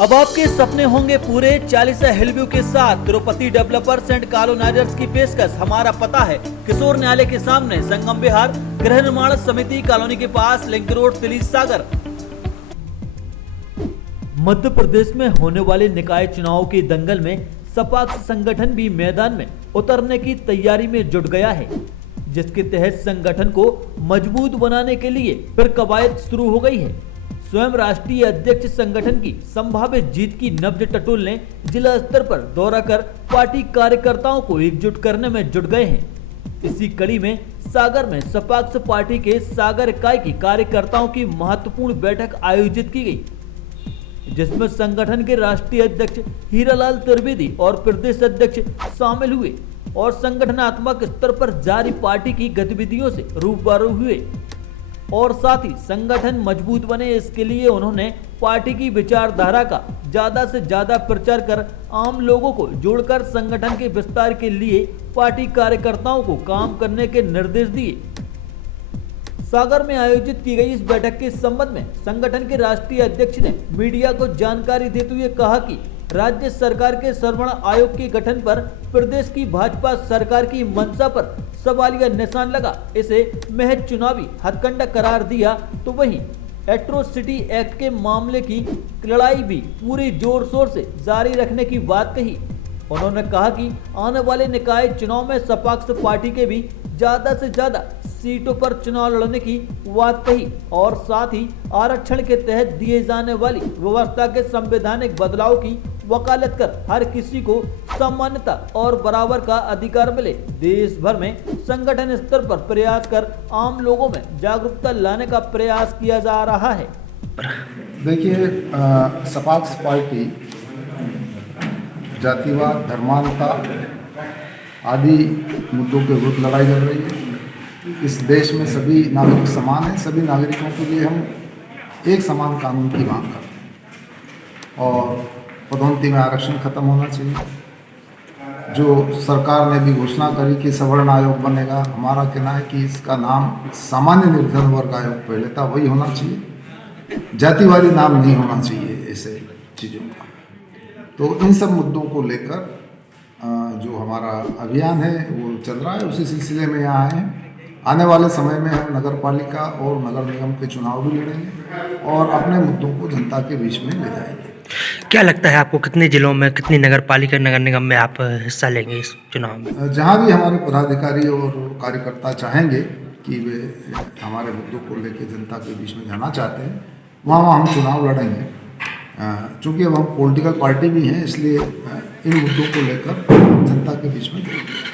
अब आपके सपने होंगे पूरे। 40 हिलव्यू के साथ तिरुपति डेवलपर्स एंड कॉलोनाइजर्स की पेशकश। हमारा पता है किशोर न्यायालय के सामने, संगम विहार, गृह निर्माण समिति कॉलोनी के पास, लिंक रोड, तिली सागर। मध्य प्रदेश में होने वाले निकाय चुनाव के दंगल में सपाक्स संगठन भी मैदान में उतरने की तैयारी में जुट गया है, जिसके तहत संगठन को मजबूत बनाने के लिए फिर कवायद शुरू हो गई है। स्वयं राष्ट्रीय अध्यक्ष संगठन की संभावित जीत की नब्ज टटोलने जिला स्तर पर दौरा कर पार्टी कार्यकर्ताओं को एकजुट करने में जुट गए हैं। इसी कड़ी में सागर में सपाक्स पार्टी के सागर इकाई की कार्यकर्ताओं की महत्वपूर्ण बैठक आयोजित की गई, जिसमें संगठन के राष्ट्रीय अध्यक्ष हीरालाल त्रिवेदी और प्रदेश अध्यक्ष शामिल हुए और संगठनात्मक स्तर पर जारी पार्टी की गतिविधियों से रूबरू हुए और साथ ही संगठन मजबूत बने, इसके लिए उन्होंने पार्टी की विचारधारा का ज्यादा से ज्यादा प्रचार कर आम लोगों को जोड़कर संगठन के विस्तार के लिए पार्टी कार्यकर्ताओं को काम करने के निर्देश दिए। सागर में आयोजित की गई इस बैठक के संबंध में संगठन के राष्ट्रीय अध्यक्ष ने मीडिया को जानकारी देते हुए कहा कि राज्य सरकार के श्रवण आयोग के गठन पर प्रदेश की भाजपा सरकार की मंशा पर सवालिया निशान लगा, इसे महज चुनावी हथकंडा करार दिया। तो वहीं एट्रोसिटी एक्ट के मामले की लड़ाई भी पूरे जोर शोर से जारी रखने की बात कही। उन्होंने कहा कि आने वाले निकाय चुनाव में सपाक्स पार्टी के भी ज्यादा से ज्यादा सीटों पर चुनाव लड़ने की बात कही और साथ ही आरक्षण के तहत दिए जाने वाली व्यवस्था के संवैधानिक बदलाव की वकालत कर हर किसी को समानता और बराबर का अधिकार मिले। देश भर में संगठन स्तर पर प्रयास कर आम लोगों में जागरूकता लाने का प्रयास किया जा रहा है। देखिए, सपाक्स पार्टी जातिवाद, धर्मांधता आदि मुद्दों के विरुद्ध लड़ाई लड़ रही है। इस देश में सभी नागरिक समान हैं, सभी नागरिकों के लिए हम एक समान कानून की मांग करते हैं और पदोन्नति में आरक्षण खत्म होना चाहिए। जो सरकार ने भी घोषणा करी कि सवर्ण आयोग बनेगा, हमारा कहना है कि इसका नाम सामान्य निर्धन वर्ग आयोग पहले था, वही होना चाहिए। जातिवादी नाम नहीं होना चाहिए ऐसे चीज़ों का। तो इन सब मुद्दों को लेकर जो हमारा अभियान है वो चल रहा है, उसी सिलसिले में यहाँ आए हैं। आने वाले समय में हम नगर पालिका और नगर निगम के चुनाव भी लड़ेंगे और अपने मुद्दों को जनता के बीच में ले जाएंगे। क्या लगता है आपको, कितने जिलों में, कितनी नगर पालिका, नगर निगम में आप हिस्सा लेंगे इस चुनाव में? जहाँ भी हमारे पदाधिकारी और कार्यकर्ता चाहेंगे कि वे हमारे मुद्दों को लेकर जनता के बीच में जाना चाहते हैं, वहाँ हम चुनाव लड़ेंगे। चूँकि अब हम पॉलिटिकल पार्टी भी हैं, इसलिए इन मुद्दों को लेकर जनता के बीच में जाएंगे।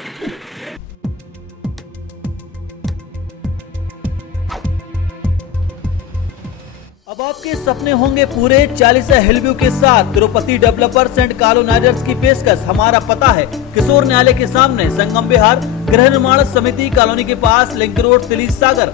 अब आपके सपने होंगे पूरे। 40 हिलव्यू के साथ तिरुपति डेवलपर्स एंड कॉलोनाइजर्स की पेशकश। हमारा पता है किशोर न्यायालय के सामने, संगम विहार, गृह निर्माण समिति कॉलोनी के पास, लिंक रोड, तिली सागर।